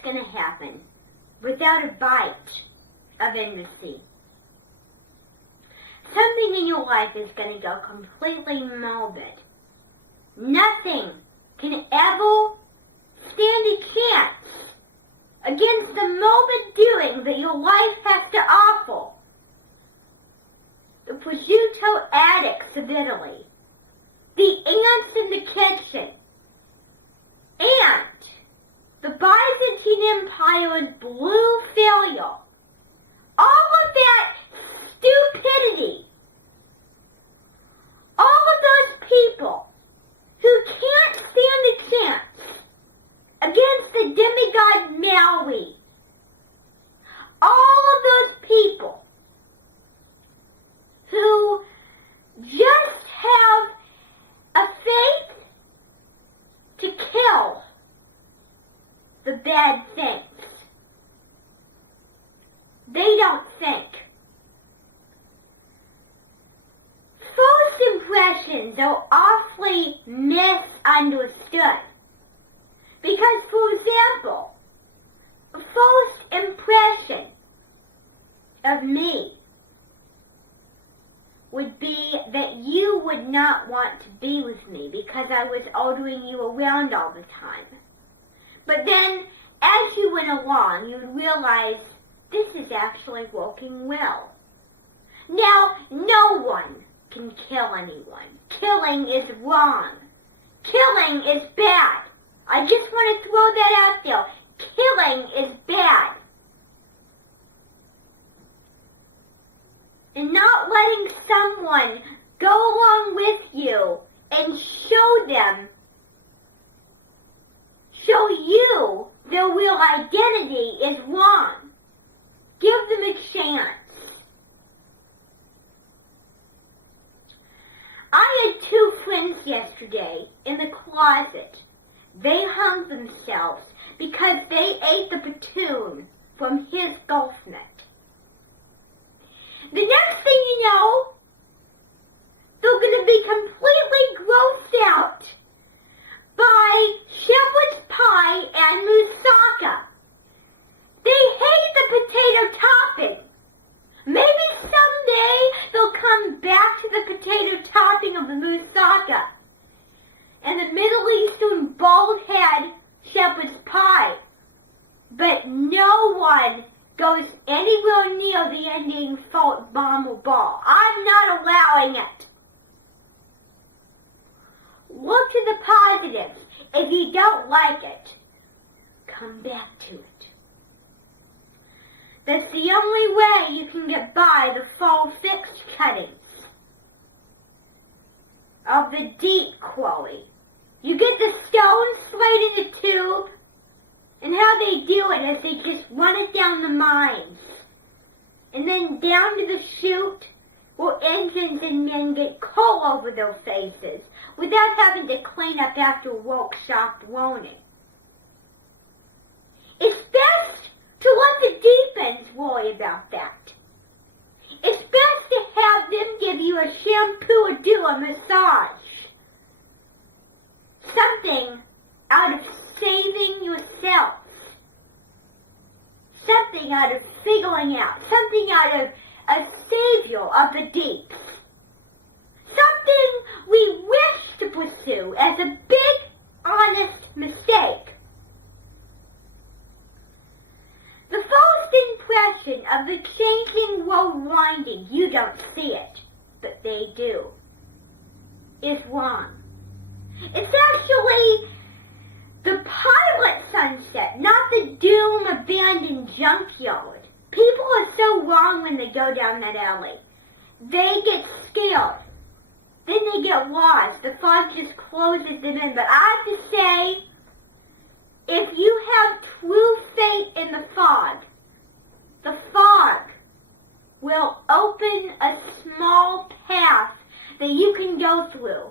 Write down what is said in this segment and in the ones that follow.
it's going to happen without a bite of enmity. Something in your life is going to go completely morbid. Nothing can ever stand a chance against the morbid doing that your life has to offer. The prosciutto addicts of Italy, the ants in the kitchen, and the Byzantine Empire's blue failure. All of that stupidity. All of those people who can't stand a chance against the demigod Maui. All of those people who just have a faith to kill the bad things. They don't think. First impressions are awfully misunderstood. Because, for example, a first impression of me would be that you would not want to be with me because I was ordering you around all the time. But then, as you went along, you would realize this is actually working well. Now, no one can kill anyone. Killing is wrong. Killing is bad. I just want to throw that out there. Killing is bad. And not letting someone go along with you and show you their real identity is wrong. Give them a chance. I had two friends yesterday in the closet. They hung themselves because they ate the platoon from his golf net. The next thing you know, they're going to be completely grossed out by shepherd's pie and moussaka. They hate the potato topping. Maybe someday they'll come back to the potato topping of the moussaka and the Middle Eastern bald head shepherd's pie. But no one goes anywhere near the ending fault bomb or ball. I'm not allowing it. Look to the positives. If you don't like it, come back to it. That's the only way you can get by the fall fixed cuttings of the deep quarry. You get the stone slate in the tube, and how they do it is they just run it down the mines, and then down to the chute where engines and men get coal over their faces without having to clean up after workshop loaning. It's best to let the deep ends worry about that. It's best to have them give you a shampoo or do a massage. Something out of saving yourself. Something out of figuring out. Something out of a savior of the deeps. Something we wish to pursue as a big, honest mistake. The first impression of the changing world winding, you don't see it, but they do, is wrong. It's actually the pilot sunset, not the doomed abandoned junkyard. People are so wrong when they go down that alley. They get scared. Then they get lost. The fog just closes them in. But I have to say, if you have true faith in the fog will open a small path that you can go through.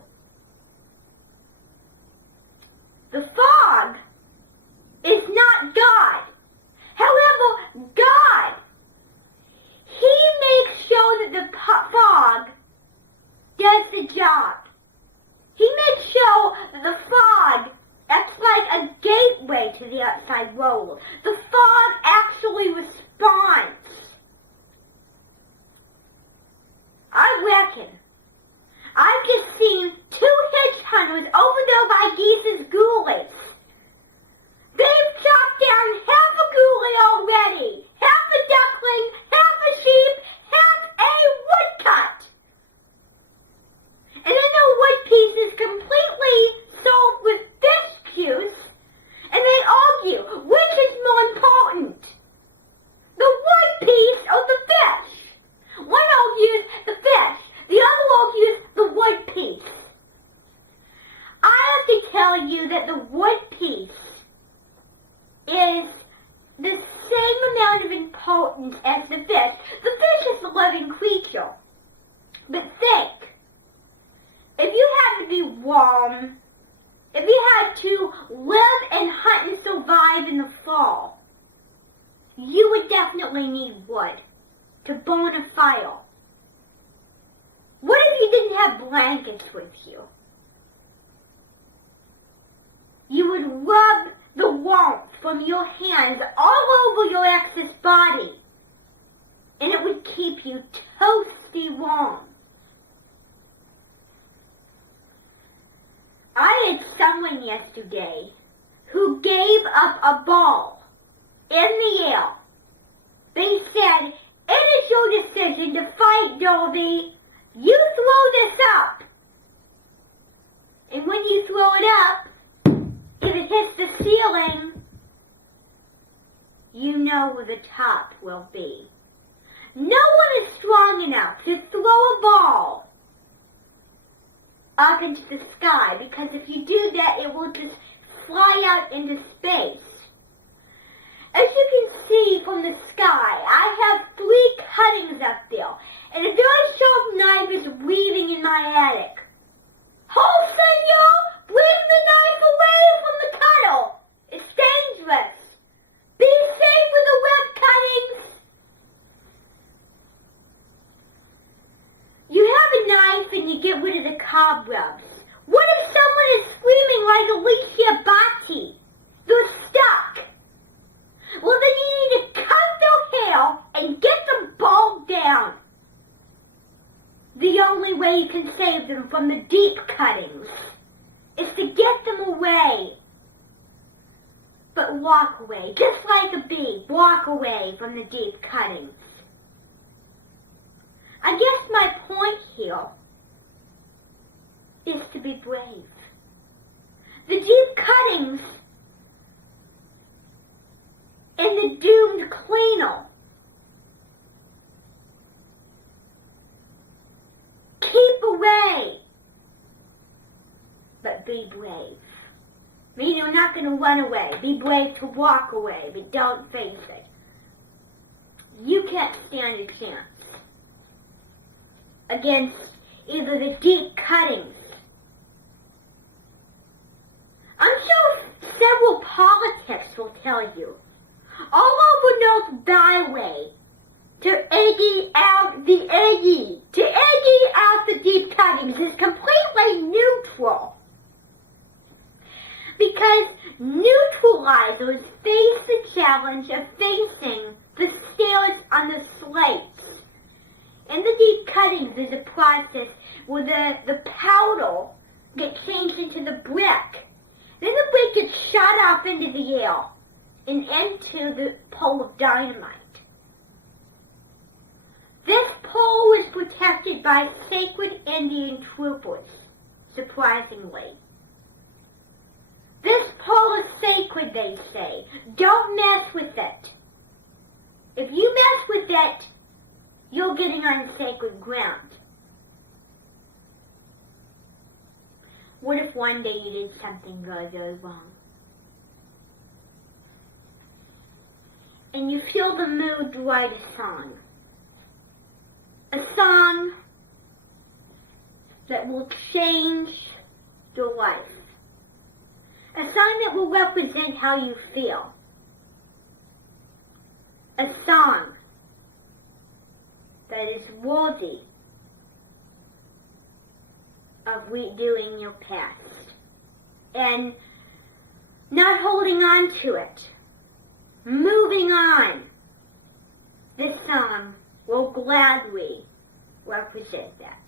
The fog is not God. However, God, He makes sure that the fog does the job. He makes sure that the fog acts like a gateway to the outside I roll. The fog actually responds. I reckon I've just seen 2 hitch hunters over there by Geese's ghoulies. They've chopped down half a ghoulie already, half a duckling, half a sheep, half a woodcut. And then the wood piece is completely soaked with fish juice, and they argue which is more important, the wood piece or the fish. One argues the fish, the other argues the wood piece. I have to tell you that the wood piece is the same amount of importance as the fish. The fish is a living creature. But think, if you had to be warm, if you had to live and hunt and survive in the fall, you would definitely need wood to burn a fire. What if you didn't have blankets with you? You would rub the warmth from your hands all over your ex's body, and it would keep you toasty warm. I had someone yesterday who gave up a ball in the air. They said, "It is your decision to fight, Dolby. You throw this up." And when you throw it up, if it hits the ceiling, you know where the top will be. No one is strong enough to throw a ball up into the sky, because if you do that, it will just fly out into space. As you can see from the sky, I have 3 cuttings up there, and a very sharp knife is weaving in my attic. "Oh, senor, bring the knife away from the cutter. It's dangerous. Be safe with the web cuttings." You have a knife and you get rid of the cobwebs. What if someone is screaming like Alicia Batti? They're stuck. Well, then you need to cut their hair and get them balled down. The only way you can save them from the deep cuttings is to get them away. But walk away, just like a bee, walk away from the deep cuttings. I guess my point here is to be brave. The deep cuttings and the doomed cleaner. Keep away, but be brave. I mean, you're not going to run away. Be brave to walk away, but don't face it. You can't stand a chance against either the deep cuttings. I'm sure several politics will tell you. All over North Byway, to edgy out the edgy, to edgy out the deep cuttings is completely neutral. Because neutralizers face the challenge of facing the stairs on the slates. In the deep cuttings is a process where the powder gets changed into the brick. Then the brick gets shot off into the air and into the pole of dynamite. This pole is protected by sacred Indian troopers, surprisingly. This pole is sacred, they say. Don't mess with it. If you mess with it, you're getting on sacred ground. What if one day you did something very, very wrong? And you feel the mood to write a song. A song that will change your life. A song that will represent how you feel. A song that is worthy of redoing your past and not holding on to it Moving on. This song will gladly represent that.